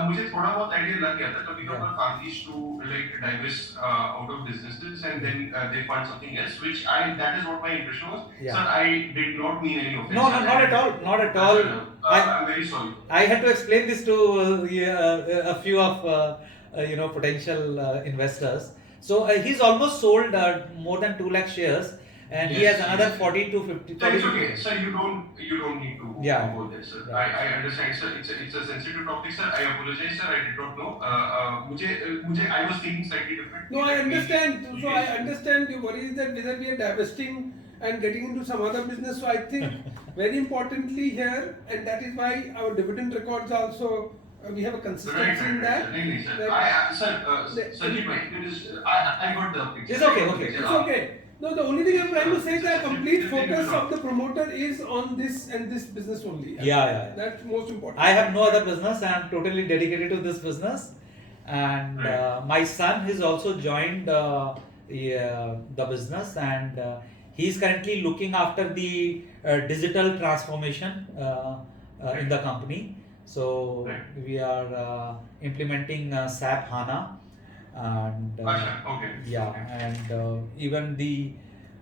मुझे थोड़ा बहुत idea लग गया था कभी Yeah. कभार families to like divest out of businesses and then they fund something else which that is what my impression was. Yeah. Sir, I did not mean any offense. No, not at all, not at all. I'm very sorry. I had to explain this to a few of potential investors. So he's almost sold more than 2 lakh shares, and he Yes, has another yes. 40 to 50. So 40 it's to okay, 50. sir. You don't need to Yeah. go there, sir. Right. I understand, sir. It's a sensitive topic, sir. I apologize, sir. I did not know. मुझे I was thinking slightly differently. No, I that maybe understand. he So I is- understand your worries that whether we are divesting and getting into some other business. So I think very importantly here, and that is why our dividend records also we have a consistency in that. Really, sir. that- Sir, that- Sanjeev bhai, it is. I got the picture. It's okay, I got the okay. picture. It's okay. No, the only thing I'm trying to say is that It's a complete sensitive focus topic. of the promoter is on this and this business only. Yeah. That's most important. I have no other business. I am totally dedicated to this business, and my son has also joined the business, and he is currently looking after the digital transformation in the company. So we are implementing SAP HANA, and Okay. yeah, and even the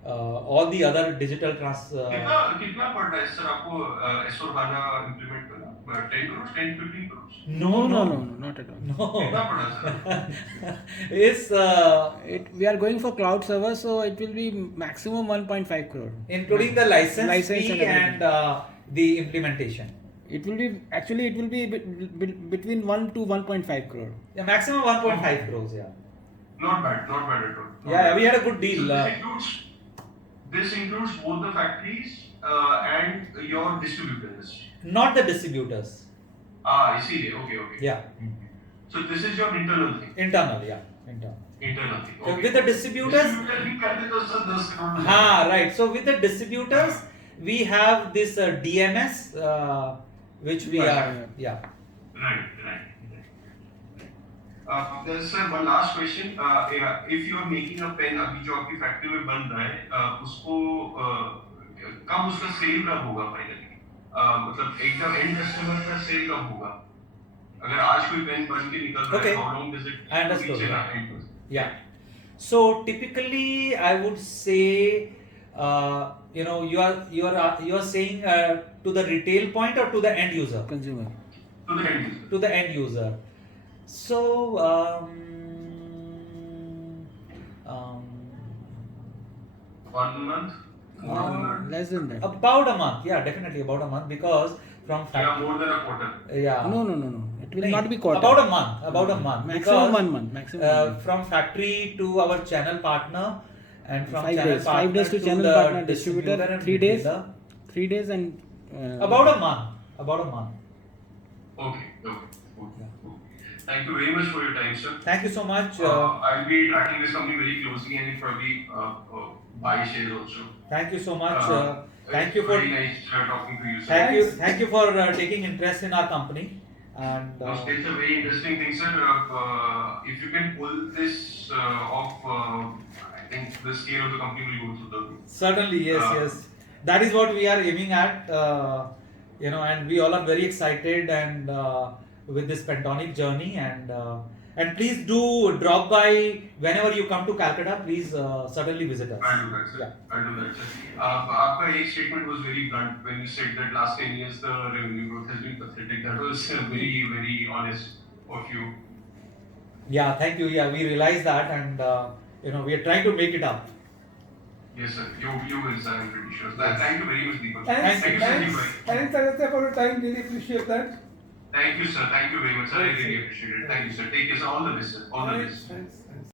all the other digital कितना पड़ रहा है sir आपको S/4HANA implement करना 10 crores 10-15 crores No, not at all. no. कितना पड़ा sir It's We are going for cloud server, so it will be maximum 1.5 crore. including the license License fee and and the implementation. It will be between 1 to 1.5 crore. Yeah, maximum 1.5 crores. Yeah. not bad at all. Not Yeah, bad. we had a good deal. So this includes both the factories and your distributors. Not the distributors. इसीलिए okay. Yeah. So this is your internal thing. Internal. Yeah. Internal. Internal thing. So Okay. with the distributors. Distributor भी कर दे तो sir 10 crore Right. So with the distributors, we have this DMS, which we are. Yeah. Right. Sir, one last question. If you are making a pen, अभी जो आपकी factory में बन रहा है, उसको कब उसका सेल कब होगा फाइनली? मतलब एकदम एंड कस्टमर का सेल कब होगा? अगर आज कोई पेन बन के निकल रहा है, how long does it I understood. reach an end? Yeah. So typically, I would say, you are saying to the retail point or to the end user? Consumer. To the end user. To the end user. So, 1 month? More than that? Less than that. about a month. Yeah, definitely about a month, because from Yeah, factory. more than a quarter. Yeah. No. It will not be quarter. About a month. About a month. Maximum because, 1 month. Maximum 1 month. from factory to our channel partner, and from 5 channel days. partner 5 days to channel the partner, distributor. and 3 days. retailer. 3 days and. About a month. About a month. Okay. Thank you very much for your time, sir. Thank you so much. I'll be tracking this company very closely and probably buy shares also. Thank you so much. Thank It's you for very nice talking to you, sir. thank you for taking interest in our company. And It's a very interesting thing, sir. If you can pull this off, I think the scale of the company will go through the roof. certainly, yes. That is what we are aiming at. And we all are very excited and with this Pentonic journey, and please do drop by whenever you come to Calcutta. Please certainly visit us. I'll do that, sir. Yeah. I'll do that, sir. आपका एक statement was very blunt when you said that last 10 years the revenue growth has been pathetic. That was very honest of you. Yeah, thank you. Yeah, we realize that, and we are trying to make it up. Yes, sir. You will, sir. I'm pretty sure. Thank you very much, Deepak. Thanks, Thank you, Sanjeev bhai. thanks Agastya for your time. Really appreciate that. Thank you, sir. Thank you very much, sir. I really appreciate it. Thank you, sir. Take care, sir. All the best, sir. All the best. Thanks.